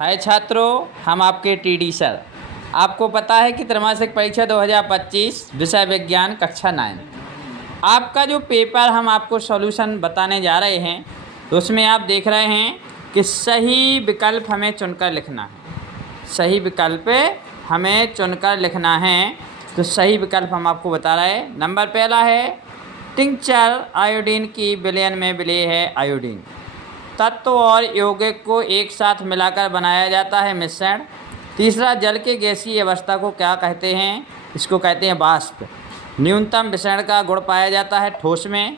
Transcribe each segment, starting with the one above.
हाय छात्रों, हम आपके टीडी सर। आपको पता है कि त्रैमासिक परीक्षा 2025 विषय विज्ञान कक्षा 9 आपका जो पेपर हम आपको सॉल्यूशन बताने जा रहे हैं, तो उसमें आप देख रहे हैं कि सही विकल्प हमें चुनकर लिखना है। सही विकल्प हमें चुनकर लिखना है। तो सही विकल्प हम आपको बता रहे हैं। नंबर पहला है टिंचर आयोडीन की विलयन में विलेय है आयोडीन। तत्व और यौगिक को एक साथ मिलाकर बनाया जाता है मिश्रण। तीसरा, जल के गैसीय अवस्था को क्या कहते हैं? इसको कहते हैं वाष्प। न्यूनतम विषण का गुण पाया जाता है ठोस में।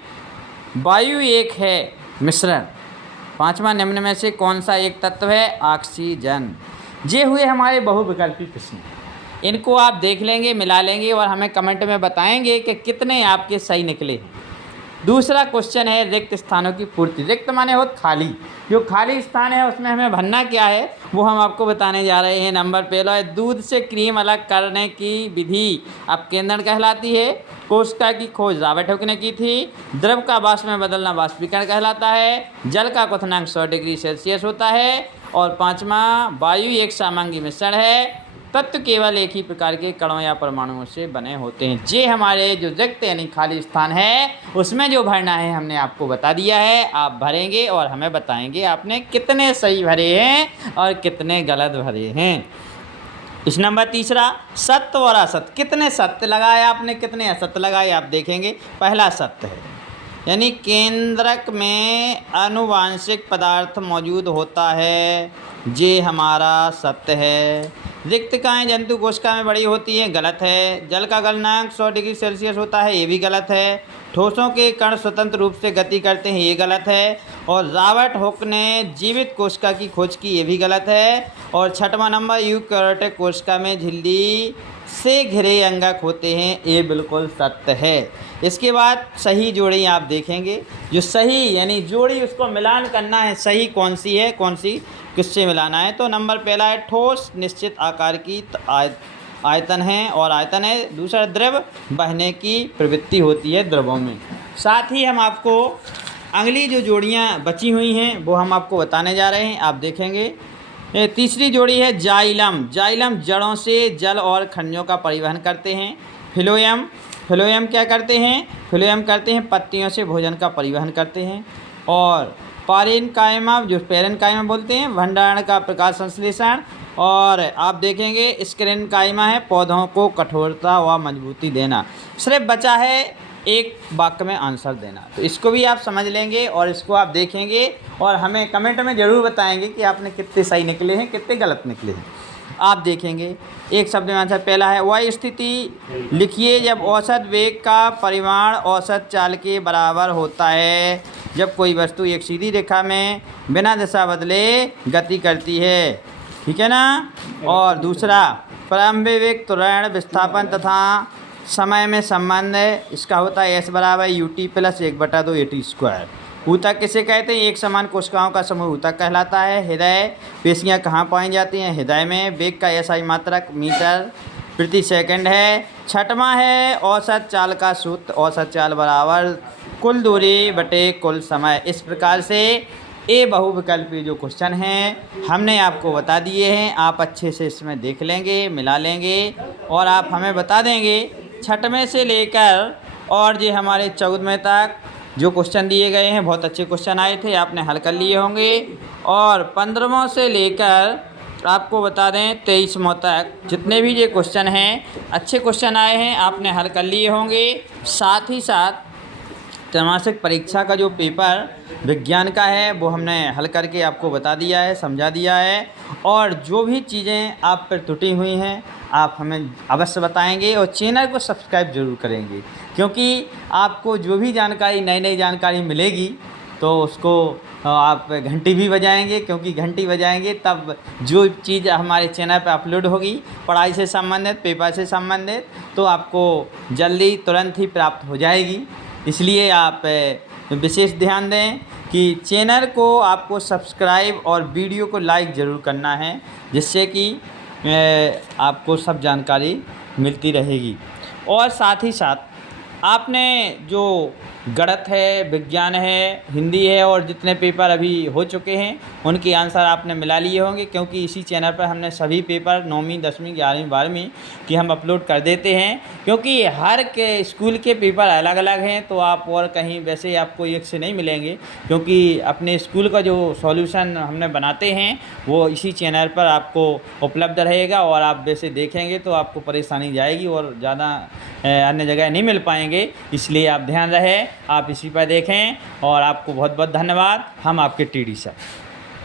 वायु एक है मिश्रण। पांचवा, निम्न में से कौन सा एक तत्व है? ऑक्सीजन। ये हुए हमारे बहुविकल्पी प्रश्न। इनको आप देख लेंगे, मिला लेंगे और हमें कमेंट में बताएंगे कि कितने आपके सही निकले हैं। दूसरा क्वेश्चन है रिक्त स्थानों की पूर्ति। रिक्त माने हो खाली, जो खाली स्थान है उसमें हमें भरना क्या है वो हम आपको बताने जा रहे हैं। नंबर पहला है दूध से क्रीम अलग करने की विधि अपकेंद्रण कहलाती है। कोशिका की खोज रॉबर्ट ने की थी। द्रव का वाष्प में बदलना वाष्पीकरण कहलाता है। जल का क्वथनांक 100 डिग्री सेल्सियस होता है। और पाँचवा, वायु एक समांगी मिश्रण है। तत्व केवल एक ही प्रकार के कणों या परमाणुओं से बने होते हैं। ये हमारे जो रिक्त यानी खाली स्थान है उसमें जो भरना है हमने आपको बता दिया है। आप भरेंगे और हमें बताएंगे आपने कितने सही भरे हैं और कितने गलत भरे हैं। इस नंबर तीसरा, सत्य और असत्य। कितने सत्य लगाए आपने, कितने असत्य लगाए आप देखेंगे। पहला सत्य है यानी केंद्रक में आनुवांशिक पदार्थ मौजूद होता है, ये हमारा सत्य है। रिक्तकाएँ जंतु कोशिका में बड़ी होती हैं, गलत है। जल का गलनांक 100 डिग्री सेल्सियस होता है, ये भी गलत है। ठोसों के कण स्वतंत्र रूप से गति करते हैं, ये गलत है। और रॉबर्ट हुक ने जीवित कोशिका की खोज की, ये भी गलत है। और छठवां नंबर, यूकैरियोटिक कोशिका में झिल्ली से घिरे अंगक होते हैं, ये बिल्कुल सत्य है। इसके बाद सही जोड़ी आप देखेंगे। जो सही यानी जोड़ी उसको मिलान करना है, सही कौन सी है, कौन सी किससे मिलाना है। तो नंबर पहला है ठोस निश्चित आकार की आयतन है और आयतन है। दूसरा, द्रव बहने की प्रवृत्ति होती है द्रवों में। साथ ही हम आपको अगली जो जोड़ियाँ बची हुई हैं वो हम आपको बताने जा रहे हैं, आप देखेंगे। तीसरी जोड़ी है जाइलम। जाइलम जड़ों से जल और खनिजों का परिवहन करते हैं। फिलोयम, फिलोयम क्या करते हैं? फिलोयम करते हैं पत्तियों से भोजन का परिवहन करते हैं। और पारेनकाइमा, जो पेरेनकाइमा बोलते हैं, भंडारण का प्रकाश संश्लेषण। और आप देखेंगे स्क्लेरेनकाइमा है पौधों को कठोरता व मजबूती देना। सिर्फ बचा है एक वाक्य में आंसर देना, तो इसको भी आप समझ लेंगे और इसको आप देखेंगे और हमें कमेंट में ज़रूर बताएंगे कि आपने कितने सही निकले हैं, कितने गलत निकले हैं। आप देखेंगे एक शब्द में आंसर पहला है वह स्थिति लिखिए जब औसत वेग का परिमाण औसत चाल के बराबर होता है, जब कोई वस्तु एक सीधी रेखा में बिना दिशा बदले गति करती है, ठीक है ना। और दूसरा, प्रारंभिक त्वरण विस्थापन तथा समय में संबंध है, इसका होता है S बराबर UT प्लस 1/2 AT स्क्वायर। ऊतक किसे कहते हैं? एक समान कोशिकाओं का समूह ऊतक कहलाता है। हृदय पेशियाँ कहाँ पाई जाती हैं? हृदय में। वेग का SI मात्रक मीटर प्रति सेकंड है। छठवां है औसत चाल का सूत्र। औसत चाल बराबर कुल दूरी बटे कुल समय। इस प्रकार से ये बहुविकल्पी जो क्वेश्चन हैं हमने आपको बता दिए हैं। आप अच्छे से इसमें देख लेंगे, मिला लेंगे और आप हमें बता देंगे। छठवें से लेकर और जो हमारे 14वें तक जो क्वेश्चन दिए गए हैं बहुत अच्छे क्वेश्चन आए थे, आपने हल कर लिए होंगे। और 15वां से लेकर आपको बता दें 23वां तक जितने भी ये क्वेश्चन हैं अच्छे क्वेश्चन आए हैं, आपने हल कर लिए होंगे। साथ ही साथ त्रैमासिक परीक्षा का जो पेपर विज्ञान का है वो हमने हल करके आपको बता दिया है, समझा दिया है। और जो भी चीज़ें आप पर त्रुटि हुई हैं आप हमें अवश्य बताएंगे और चैनल को सब्सक्राइब जरूर करेंगे, क्योंकि आपको जो भी जानकारी नई नई जानकारी मिलेगी तो उसको आप घंटी भी बजाएंगे, क्योंकि घंटी बजाएंगे तब जो चीज़ हमारे चैनल पर अपलोड होगी पढ़ाई से संबंधित, पेपर से संबंधित, तो आपको जल्दी तुरंत ही प्राप्त हो जाएगी। इसलिए आप विशेष ध्यान दें कि चैनल को आपको सब्सक्राइब और वीडियो को लाइक ज़रूर करना है, जिससे कि आपको सब जानकारी मिलती रहेगी। और साथ ही साथ आपने जो गणित है, विज्ञान है, हिंदी है और जितने पेपर अभी हो चुके हैं उनके आंसर आपने मिला लिए होंगे, क्योंकि इसी चैनल पर हमने सभी पेपर 9वीं 10वीं 11वीं 12वीं की हम अपलोड कर देते हैं। क्योंकि हर के स्कूल के पेपर अलग अलग हैं, तो आप और कहीं वैसे आपको एक से नहीं मिलेंगे, क्योंकि अपने स्कूल का जो सॉल्यूशन हमने बनाते हैं वो इसी चैनल पर आपको उपलब्ध रहेगा, और आप वैसे देखेंगे तो आपको परेशानी जाएगी और ज़्यादा अन्य जगह नहीं मिल पाएंगे। इसलिए आप ध्यान रहे, आप इसी पर देखें। और आपको बहुत बहुत धन्यवाद। हम आपके टीडी सर।